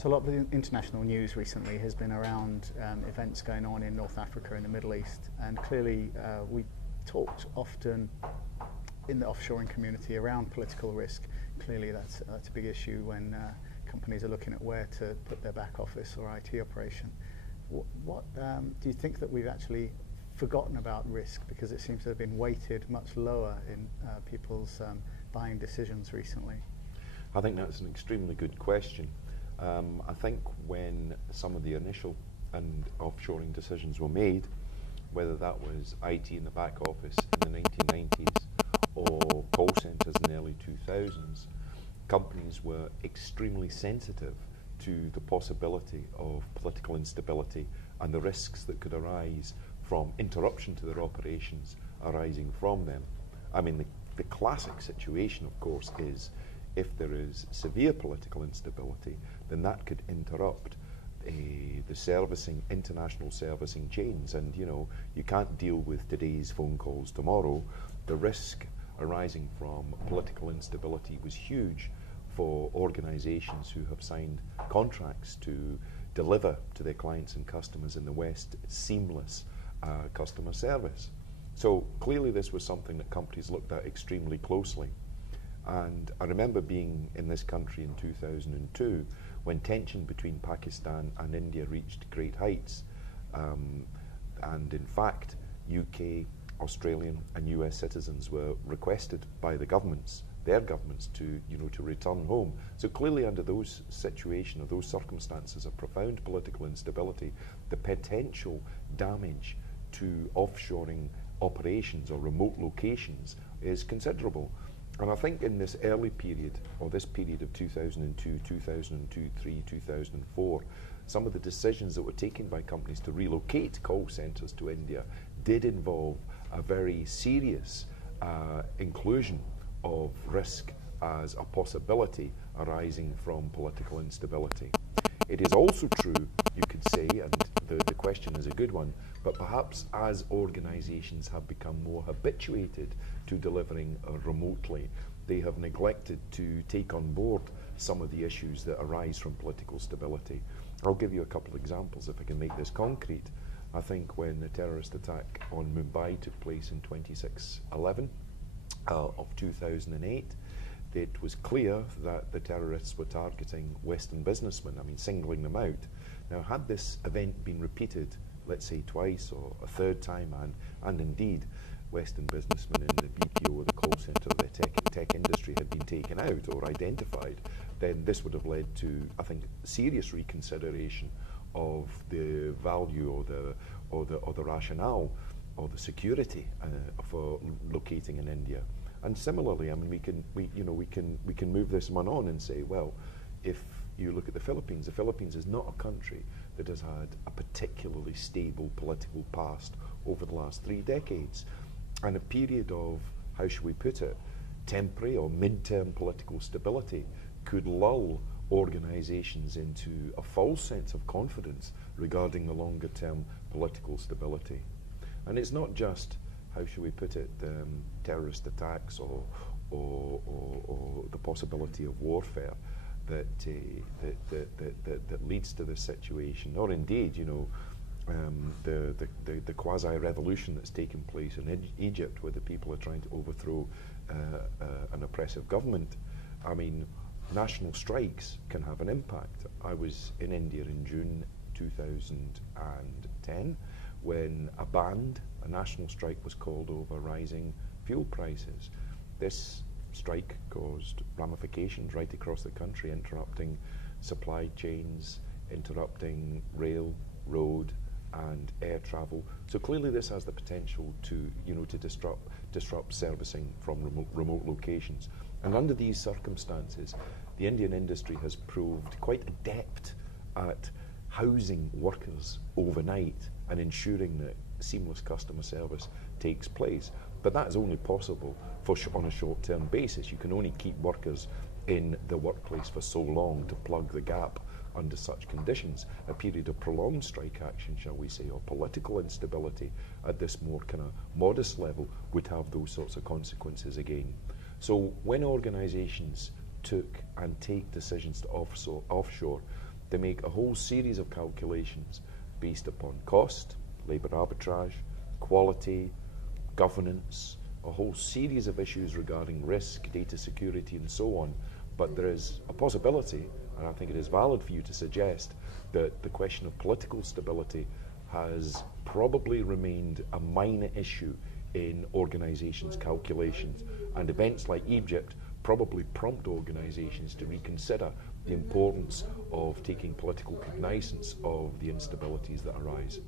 So a lot of the international news recently has been around events going on in North Africa and the Middle East, and clearly we talked often in the offshoring community around political risk. Clearly that's a big issue when companies are looking at where to put their back office or IT operation. What do you think that we've actually forgotten about risk, because it seems to have been weighted much lower in people's buying decisions recently? I think that's an extremely good question. I think when some of the initial and offshoring decisions were made, whether that was IT in the back office in the 1990s or call centres in the early 2000s, companies were extremely sensitive to the possibility of political instability and the risks that could arise from interruption to their operations arising from them. I mean, the classic situation, of course, is if there is severe political instability, then that could interrupt the servicing, international servicing chains. And, you know, you can't deal with today's phone calls tomorrow. The risk arising from political instability was huge for organizations who have signed contracts to deliver to their clients and customers in the West seamless customer service. So clearly this was something that companies looked at extremely closely. And I remember being in this country in 2002 when tension between Pakistan and India reached great heights. And in fact, UK, Australian and US citizens were requested by the governments, their governments, to return home. So clearly under those situations, or those circumstances of profound political instability, the potential damage to offshoring operations or remote locations is considerable. And I think in this early period, or this period of 2002, 2003, 2004, some of the decisions that were taken by companies to relocate call centres to India did involve a very serious inclusion of risk as a possibility arising from political instability. It is also true, you could say, and the question is a good one, but perhaps as organisations have become more habituated to delivering remotely, they have neglected to take on board some of the issues that arise from political stability. I'll give you a couple of examples if I can make this concrete. I think when the terrorist attack on Mumbai took place in 26/11 of 2008, it was clear that the terrorists were targeting Western businessmen, I mean singling them out. Now had this event been repeated, let's say twice or a third time, and indeed Western businessmen in the BPO or the call centre, the tech industry had been taken out or identified, then this would have led to, I think, serious reconsideration of the value or the rationale or the security for locating in India. And similarly, I mean, we can move this one on and say, well, if you look at the Philippines is not a country that has had a particularly stable political past over the last 3 decades. And a period of, how should we put it, temporary or mid-term political stability could lull organisations into a false sense of confidence regarding the longer-term political stability. And it's not just, how should we put it, terrorist attacks or the possibility of warfare that leads to this situation, or indeed, you know, the quasi-revolution that's taken place in Egypt, where the people are trying to overthrow an oppressive government. I mean, national strikes can have an impact. I was in India in June 2010 when a national strike was called over rising fuel prices. This strike caused ramifications right across the country, interrupting supply chains, interrupting rail, road and air travel. So clearly this has the potential to, to disrupt servicing from remote locations. And under these circumstances, the Indian industry has proved quite adept at housing workers overnight and ensuring that seamless customer service takes place. But that is only possible on a short-term basis. You can only keep workers in the workplace for so long to plug the gap under such conditions. A period of prolonged strike action, shall we say, or political instability at this more kind of modest level would have those sorts of consequences again. So when organisations took and take decisions to offshore, They make a whole series of calculations based upon cost, labour arbitrage, quality, governance, a whole series of issues regarding risk, data security and so on. But there is a possibility, and I think it is valid for you to suggest, that the question of political stability has probably remained a minor issue in organisations' calculations, and events like Egypt probably prompt organisations to reconsider the importance of taking political cognizance of the instabilities that arise.